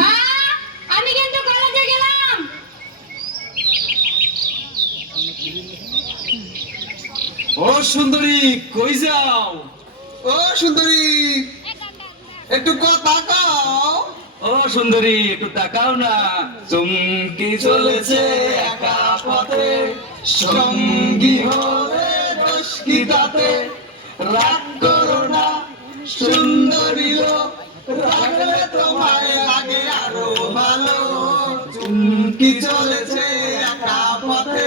মা, আমি কিন্তু কলেজে গেলাম। ও সুন্দরী, কই যাও? ও সুন্দরী, একটু কথা কও। ও সুন্দরী, একটু তাকাও না। চুমকি চলেছে একা পথে, সঙ্গী হলে দোষ কি তাতে? রাগ করো না সুন্দরী লোক, রাগলে তোমায় লাগে আরো ভালো। চুমকি চলেছে একা পথে।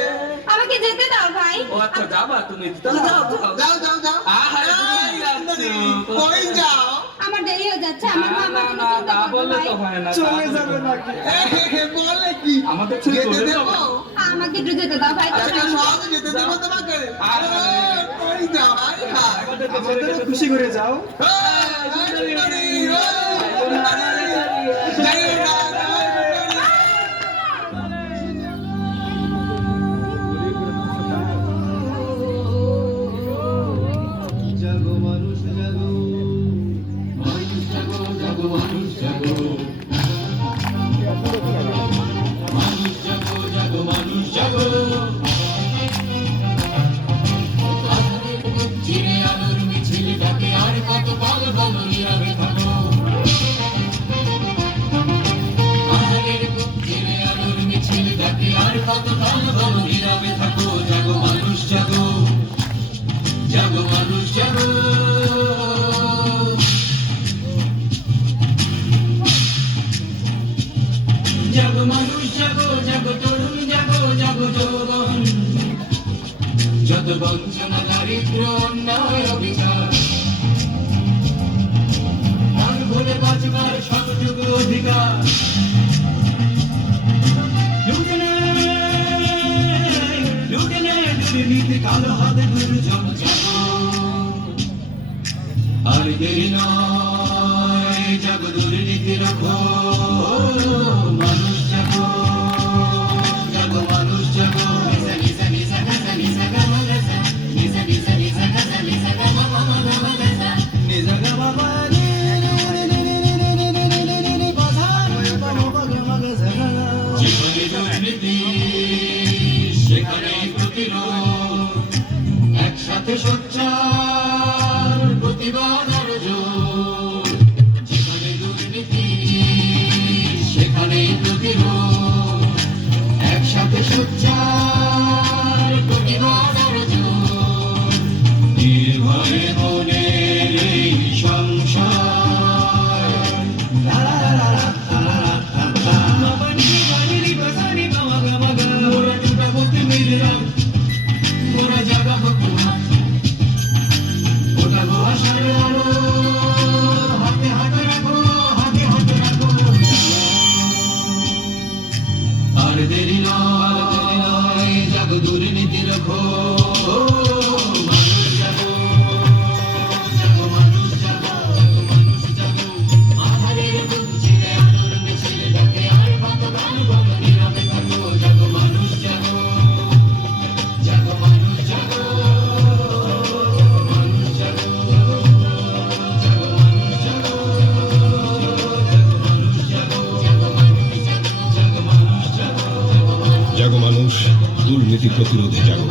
আমাকে যেতে দাও ভাই। ও আচ্ছা, যাবা তুমি? তাহলে যাও যাও। যাও যাও যাও। আহারে, এই সুন্দরী, কই যাও? আমার দেরি হয়ে যাচ্ছে, আমার মা না আমাকে না, চিন্তা তা করবে বললে ভাই। তো হয় না। চলে যাবে নাকি? বলে কি? আমাদের ছেড়ে যেতে চলে দেবো? যাবে? আমাকে একটু যেতে দাও ভাই। আচ্ছা, সহজে যেতে দেবো তোমাকে? আরে, কই যাও? আরে হায়। আমাদেরও খুশি করে যাও। এই সুন্দরী, সুন্দরী, যাইও না, সুন্দরী। জাগো মানুষ জাগো, মানুষ জাগো, জাগো মানুষ জাগো, মানুষ জাগো, জাগো মানুষ জাগো। আধারের বুক চিরে আলোর মিছিল ডাকে, আর কত কাল বলো নীরবে থাকো। আধারের বুক চিরে আলোর মিছিল ডাকে, আর কত কাল বলো নীরবে থাকো। জাগো মানুষ জাগো, জাগো মানুষ জাগো। জাগো মানুষ জাগো, জাগো তরুণ জাগো, জাগো যৌবন। যত বঞ্চনা দারিদ্র অন্যায় অবিচার, প্রাণ ভুলে বাঁচবার সবটুকু অধিকার। লুটে নে, লুটে নে দুর্নীতি, কালো হাতে দুর্জন। জাগো, আর দেরি নয়, জাগো দুর্নীতি রাখো। মানুষ জাগো, জাগো মানুষ জাগো। নিসা নিসা নিসা গাসা নিসা গা মা গাসা, নিসা নিসা নিসা গাসা নিসা গা মা মা মা গা মা গাসা, নিসা গা মা মা নি নি নি নি নি নি নি নি নি নি নি নি বাধা নি মা মা গা মা গাসা গা। জীবনে দুর্নীতি, সেখানেই প্রতিরোধ, একসাথে সোচ্চার প্রতিবাদ আর জোর। যেখানে দুর্নীতি সেখানেই প্রতিরোধ, একসাথে সোচ্চার প্রতিবাদ আর জোর। নির্ভয়ে মনের এই সংসার, লা লা লা লা লা লা লা লা। মা পা নি পা নি রি পা সা নি পা মা গা মা গা। মোরা জুটাবো তিমির রাত, মোরা জাগাবো তোমার। ওঠাবো আশার আলো, হাতে হাতে রাখো, হাতে হাতে রাখো। আর দেরি নয়, জাগো দুর্নীতি রাখো। মানুষ জাগো, জাগো মানুষ জাগো, জাগো মানুষ জাগো। আধারের বুক চিরে আলোর মিছিল ডাকে, আর কত গান বলো নীরবে থাকো। জাগো মানুষ জাগো, জাগো মানুষ জাগো, মানুষ জাগো, জাগো মানুষ জাগো, জাগো মানুষ জাগো, জাগো মানুষ জাগো, জাগো মানুষ জাগো, জাগো মানুষ। জাগো মানুষ, দুর্নীতি প্রতিরোধে জাগো।